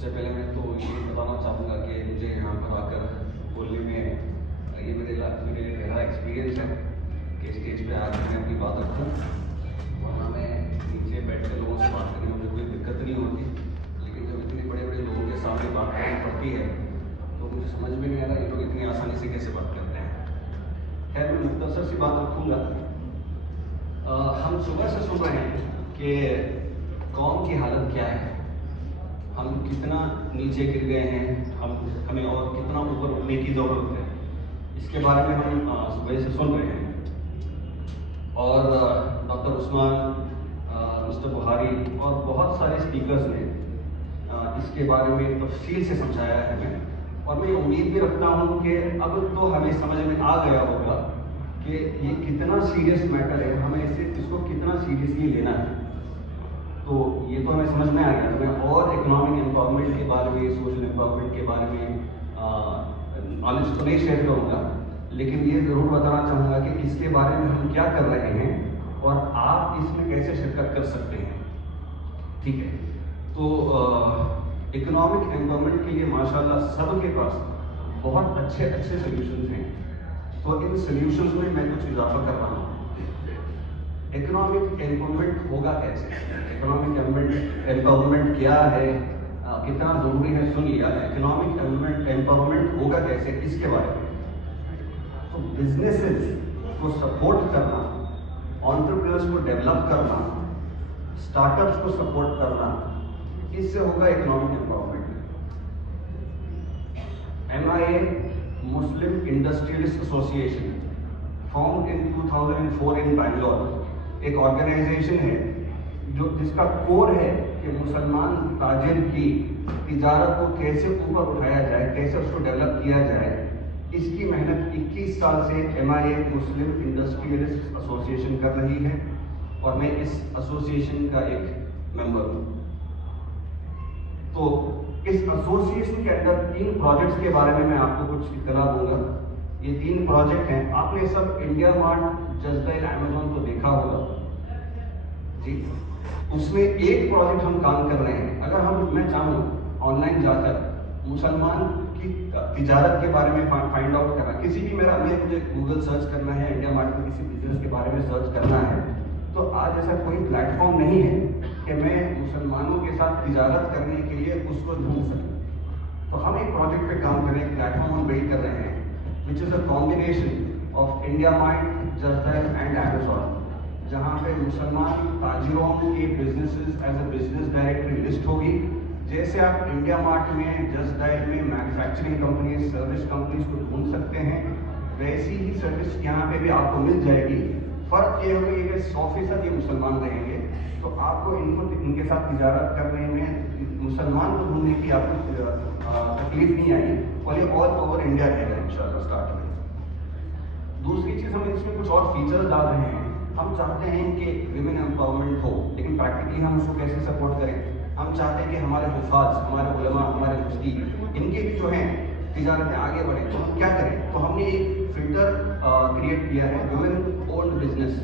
सबसे पहले मैं तो ये बताना चाहूँगा कि मुझे यहाँ पर आकर बोलने में ये मेरे लिए गहरा एक्सपीरियंस है कि स्टेज पे आकर मैं अपनी बात रखूँ, वरना मैं नीचे बैठ कर लोगों से बात करने में मुझे कोई दिक्कत नहीं होती, लेकिन जब इतने बड़े बड़े लोगों के सामने बात करनी पड़ती है तो मुझे समझ में नहीं आ रहा ये लोग इतनी आसानी से कैसे बात करते हैं। खैर मैं मुख्तसर सी बात रखूँगा। हम सुबह से सुन रहे हैं कि कौम की हालत क्या है, हम कितना नीचे गिर गए हैं, हमें और कितना ऊपर उठने की ज़रूरत है, इसके बारे में हम सुबह से सुन रहे हैं। और डॉक्टर उस्मान, मिस्टर बुहारी और बहुत सारे स्पीकर्स ने इसके बारे में तफसील से समझाया है हमें, और मैं ये उम्मीद भी रखता हूँ कि अब तो हमें समझ में आ गया होगा कि ये कितना सीरियस मैटर है, हमें इसको कितना सीरियसली लेना है। तो ये तो हमें समझ में आ गया। मैं और इकोनॉमिक एम्पावरमेंट के बारे में, सोशल एम्पावरमेंट के बारे में नॉलेज तो नहीं शेयर करूँगा, लेकिन ये ज़रूर बताना चाहूँगा कि इसके बारे में हम क्या कर रहे हैं और आप इसमें कैसे शिरकत कर सकते हैं। ठीक है, तो इकोनॉमिक एम्पावरमेंट के लिए माशाल्लाह सबके पास बहुत अच्छे अच्छे सोल्यूशंस हैं, तो इन सोल्यूशंस में मैं कुछ इजाफा कर रहा हूँ। इकोनॉमिक एम्पावरमेंट होगा कैसे, इकोनॉमिक एम्पावरमेंट क्या है, कितना ज़रूरी है, सुन लिया। इकोनॉमिक एम्पावरमेंट होगा कैसे, इसके बारे में तो बिजनेसेस को सपोर्ट करना, एंटरप्रेन्योर्स को डेवलप करना, स्टार्टअप्स को सपोर्ट करना, इससे होगा economic empowerment. MIA Muslim industrialist association, found in 2004 इन बैंगलोर, एक ऑर्गेनाइजेशन है जिसका कोर है कि मुसलमान ताजिर की तिजारत को कैसे ऊपर उठाया जाए, कैसे उसको डेवलप किया जाए। इसकी मेहनत 21 साल से MIA मुस्लिम इंडस्ट्रियलिस्ट एसोसिएशन कर रही है, और मैं इस एसोसिएशन का एक मेंबर हूँ। तो इस एसोसिएशन के अंदर 3 प्रोजेक्ट्स के बारे में मैं आपको कुछ इत्तला दूंगा। ये 3 प्रोजेक्ट हैं। आपने सब इंडिया मार्ट, जज़दाइल, अमेज़न को देखा होगा जी। उसमें एक प्रोजेक्ट हम काम कर रहे हैं। अगर मैं चाहूँ ऑनलाइन जाकर मुसलमान की तिजारत के बारे में फाइंड आउट करना, किसी भी मुझे गूगल सर्च करना है, इंडिया मार्ट में किसी बिजनेस के बारे में सर्च करना है, तो आज ऐसा कोई प्लेटफॉर्म नहीं है कि मैं मुसलमानों के साथ तिजारत करने के लिए उसको ढूंढ सकूँ। तो हम एक प्रोजेक्ट पे काम कर रहे हैं, एक प्लेटफॉर्म हम बिल्ड कर रहे हैं, which is a combination of India Mart, Justdial and Amazon, जहाँ पे मुसलमान ताजिरों के businesses as a business directory list होगी। जैसे आप इंडिया मार्ट में, जज़दाइल में मैन्युफैक्चरिंग कंपनीज, सर्विस कंपनीज को ढूंढ सकते हैं, वैसी ही सर्विस यहाँ पे भी आपको मिल जाएगी। फ़र्क ये होगा कि 100% ये मुसलमान रहेंगे, तो आपको इनके साथ तिजारत करने में, मुसलमान को ढूंढने की आपको तकलीफ नहीं आएगी, और ये ऑल ओवर इंडिया रहेगा इंशाल्लाह स्टार्ट में। दूसरी चीज़, हम इसमें कुछ और फीचर्स डाल रहे हैं। हम चाहते हैं कि विमेन एम्पावरमेंट हो, लेकिन प्रैक्टिकली हम उसको कैसे सपोर्ट करें। हम चाहते हैं कि हमारे हुफ़ाज़, हमारे उलमा, हमारे मुफ्ती, इनके भी जो हैं तिजारतें आगे बढ़ें। तो हम क्या करें, तो हमने एक फिल्टर क्रिएट किया है, वुमेन ओन्ड बिजनेस।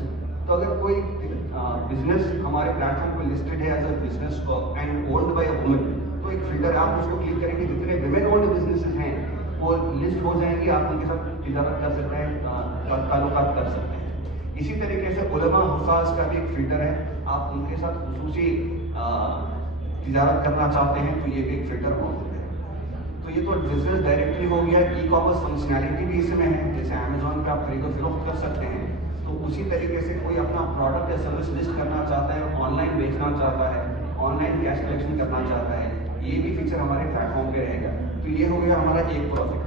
तो अगर कोई बिजनेस हमारे प्लेटफॉर्म पर लिस्टेड है as a business and owned by a woman, तो एक फिल्टर है, आप उसको क्लिक करेंगे, जितने विमेन ओन्ड बिजनेसेस हैं वो लिस्ट हो जाएंगे, आप उनके साथ तिजारत कर सकते हैं, ताल्लुकात कर सकते हैं। इसी तरीके से उलमा हुफ़ाज़ का भी एक फिल्टर है, आप उनके साथ खुसूसी तिजारत करना चाहते हैं तो ये भी एक फिल्टर मौजूद है। तो ये तो बिजनेस डायरेक्टली हो गया। ई-कॉमर्स फंक्शनैलिटी भी इसमें है, जैसे अमेज़न पे आप खरीदो फरोख्त कर सकते हैं, तो उसी तरीके से कोई अपना प्रोडक्ट या सर्विस लिस्ट करना चाहता है, ऑनलाइन बेचना चाहता है, ऑनलाइन कैश कलेक्शन करना चाहता है, ये भी फीचर हमारे प्लेटफॉर्म पे रहेगा। तो ये हो गया हमारा एक प्रोजेक्ट।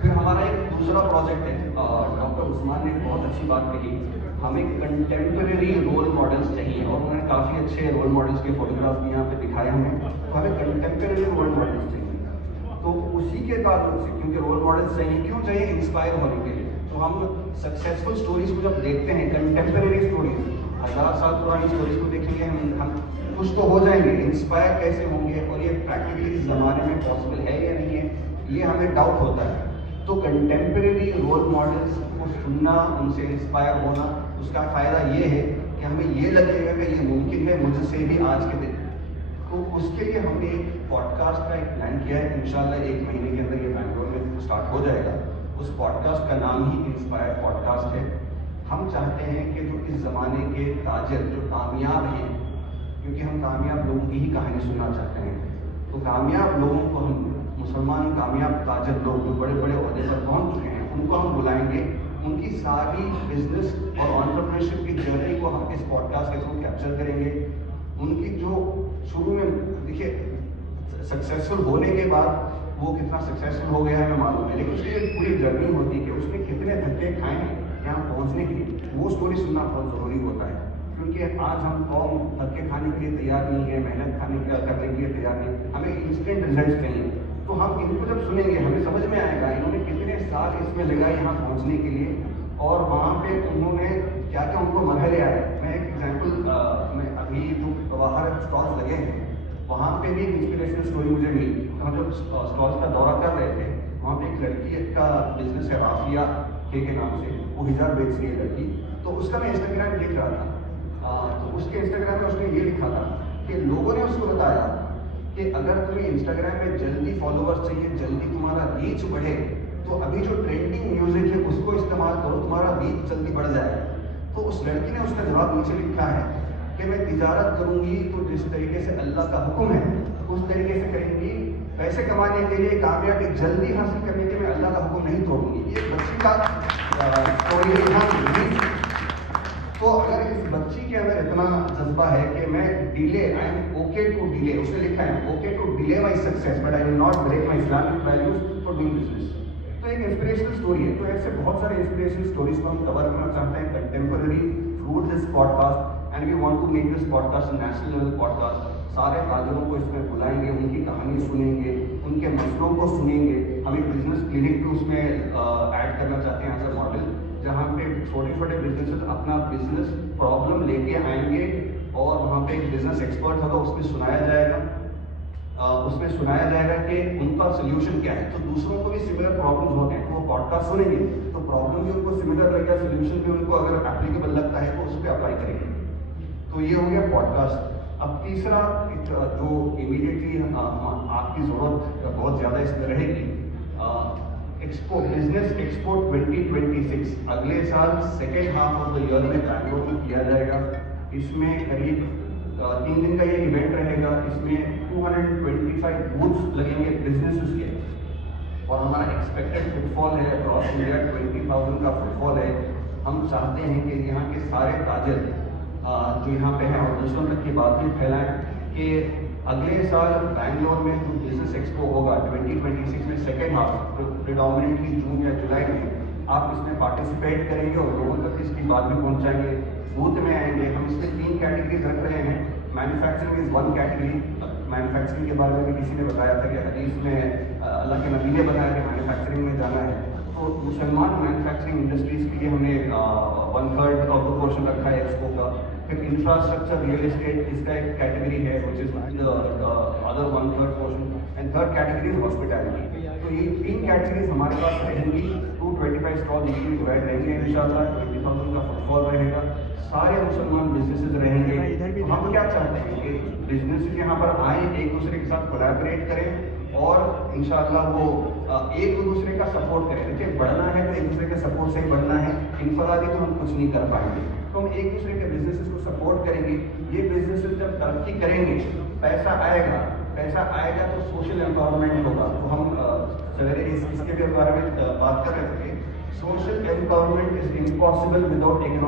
फिर हमारा एक दूसरा प्रोजेक्ट है, डॉक्टर उस्मान ने बहुत अच्छी बात कही, हमें कंटेम्परेरी रोल मॉडल्स चाहिए, और उन्होंने काफ़ी अच्छे रोल मॉडल्स के फोटोग्राफ भी यहाँ पे दिखाए हमें। तो हमें कंटेम्परेरी रोल मॉडल्स चाहिए। तो उसी के ताल्लुक से, क्योंकि रोल मॉडल्स चाहिए, क्यों चाहिए, इंस्पायर होने के लिए। तो हम सक्सेसफुल स्टोरीज को जब देखते हैं, कंटेम्परेरी स्टोरीज, 1000 साल पुरानी स्टोरीज को देखेंगे, हम कुछ तो हो जाएंगे, इंस्पायर कैसे होंगे, और ये प्रैक्टिकली इस ज़माने में पॉसिबल है या नहीं है, ये हमें डाउट होता है। तो कंटेम्परेरी रोल मॉडल्स को सुनना, उनसे इंस्पायर होना, उसका फ़ायदा ये है कि हमें ये लगेगा कि ये मुमकिन है मुझसे भी आज के दिन। तो उसके लिए हमने एक पॉडकास्ट का एक प्लान किया है। इंशाल्लाह 1 महीने के अंदर ये बैंगलोर में स्टार्ट हो जाएगा। उस पॉडकास्ट का नाम ही इंस्पायर पॉडकास्ट है। हम चाहते हैं कि जो इस ज़माने के ताजिर जो कामयाब हैं, क्योंकि हम कामयाब लोगों की ही कहानी सुनना चाहते हैं, तो कामयाब लोगों को हम मुसलमान कामयाब ताजिर लोग जो बड़े बड़े ओहदे पर पहुँच चुके हैं उनको हम बुलाएंगे। उनकी सारी बिजनेस और एंटरप्रेन्योरशिप की जर्नी को हम इस पॉडकास्ट के थ्रू कैप्चर करेंगे। उनकी जो शुरू में देखिए सक्सेसफुल होने के बाद वो कितना सक्सेसफुल हो गया है हमें मालूम है, लेकिन उसकी एक पूरी जर्नी होती है कि उसने कितने धक्के खाए हैं यहाँ पहुँचने के लिए, वो स्टोरी सुनना बहुत ज़रूरी होता है। क्योंकि आज हम कौम धक्के खाने के लिए तैयार नहीं है, मेहनत करने के लिए तैयार नहीं, हमें इंस्टेंट रिजल्ट चाहिए। तो हम इनको जब सुनेंगे हमें समझ में आएगा इन्होंने कितने साल इसमें लगाए यहाँ पहुँचने के लिए, और वहाँ पे उन्होंने क्या क्या उनको मरहले आए। मैं एक एग्जाम्पल मैं अभी जो बाहर स्टॉल्स लगे हैं वहाँ पे भी एक इंस्पिरेशनल स्टोरी मुझे मिली। तो हम जब स्टॉल्स का दौरा कर रहे थे वहाँ पे एक लड़की का बिजनेस है राफिया के नाम से, वो हिजाब बेच रही है लड़की। तो उसका मैं इंस्टाग्राम देख रहा था, तो उसके इंस्टाग्राम में उसने ये लिखा था कि लोगों ने उसको बताया कि अगर तुम्हें इंस्टाग्राम में जल्दी फॉलोअर्स चाहिए, जल्दी तुम्हारा रीच बढ़े, तो अभी जो ट्रेंडिंग म्यूजिक है उसको इस्तेमाल करो, तुम्हारा रीच जल्दी बढ़ जाएगा। तो उस लड़की ने उसका जवाब नीचे लिखा है कि मैं तिजारत करूंगी तो जिस तरीके से अल्लाह का हुक्म है उस तरीके से करेंगी, पैसे कमाने के लिए कामयाबी जल्दी हासिल करने के लिए मैं अल्लाह का हुक्म नहीं तोड़ूंगी। ये बच्ची का स्टोरी है। तो अगर इस बच्ची के अंदर इतना जज्बा है कि मैं delay, I am okay to delay, उसने लिखा है okay to delay my success but I will not break my Islamic values for doing business. तो एक इंस्पिरेशनल स्टोरी है। तो ऐसे बहुत सारे इंस्पिरेशनल स्टोरीज को हम कवर करना चाहते हैं contemporary through this podcast, and we want to make this podcast national level podcast. सारे ताजिरों को इसमें बुलाएंगे, उनकी कहानी सुनेंगे, उनके मसलों को सुनेंगे। हम एक बिजनेस क्लिनिक भी उसमें ऐड करना चाहते हैं एज अ मॉडल, जहाँ पे छोटे छोटे बिजनेसेस अपना बिजनेस प्रॉब्लम लेके आएंगे और वहाँ पे एक बिजनेस एक्सपर्ट होगा, उसमें सुनाया जाएगा कि उनका सोल्यूशन क्या है। तो दूसरों को भी सिमिलर प्रॉब्लम्स होते हैं तो वो पॉडकास्ट सुनेंगे, तो प्रॉब्लम भी उनको सिमिलर लगेगा, सोल्यूशन भी उनको अगर एप्लीकेबल लगता है तो उस पर अप्लाई करेंगे। तो ये हो गया पॉडकास्ट। अब तीसरा जो इमीडिएटली आपकी ज़रूरत बहुत ज़्यादा इसमें रहेगी, एक्सपो बिजनेस एक्सपो 2026 अगले साल second half of the year में बैंगलोर में किया जाएगा। इसमें करीब 3 दिन का ये इवेंट रहेगा। इसमें 225 बूथ्स लगेंगे बिजनेसेस के, और हमारा एक्सपेक्टेड फुटफॉल है अक्रॉस इंडिया 20,000 का फुटफॉल है। हम चाहते हैं कि यहाँ के सारे ताजिर जो यहाँ पे हैं और दूसरों तक की बात भी फैलाएं कि अगले साल बैंगलोर में जो बिजनेस एक्सपो होगा 2026 में सेकेंड हाफ प्रिडोमिनेटली जून या जुलाई में, आप इसमें पार्टिसिपेट करेंगे और लोगों तक इसकी बात भी पहुँचाएंगे, बूथ में आएंगे। हम इसमें 3 कैटेगरीज रख रहे हैं। Manufacturing is 1 category. मैन्युफैक्चरिंग के बारे में भी किसी ने बताया था कि हदीस में अल्लाह के नबी ने बताया कि मैन्युफैक्चरिंग में जाना है, तो मुसलमान मैन्युफैक्चरिंग इंडस्ट्रीज के लिए हमने 1/3 ऑफ द पोर्शन रखा है एक्सपो का। फिर इंफ्रास्ट्रक्चर रियल एस्टेट इसका एक कैटेगरी है which is other 1/3 portion, and third category is hospitality. तो ये 3 कैटेगरीज हमारे पास रहेंगी। 225 स्टॉल इक्वली डिवाइड रहेंगे इंशाल्लाह। 20,000 का फुटफॉल रहेगा, सारे मुसलमान बिजनेसेस रहेंगे। तो हम क्या चाहते हैं कि बिजनेसेस यहाँ पर आए, एक दूसरे के साथ कोलैबोरेट करें और इंशाल्लाह वो एक दूसरे का सपोर्ट करें। देखिए बढ़ना है तो एक दूसरे के सपोर्ट से ही बढ़ना है, इनफरादी तो हम कुछ नहीं कर पाएंगे। तो हम एक दूसरे के बिजनेसेस को सपोर्ट करेंगे। ये बिजनेसेस जब तरक्की करेंगे पैसा आएगा तो सोशल एम्पावरमेंट होगा। तो हम सवेरे इसके भी बारे में बात कर रहे थे। Social empowerment is impossible without economic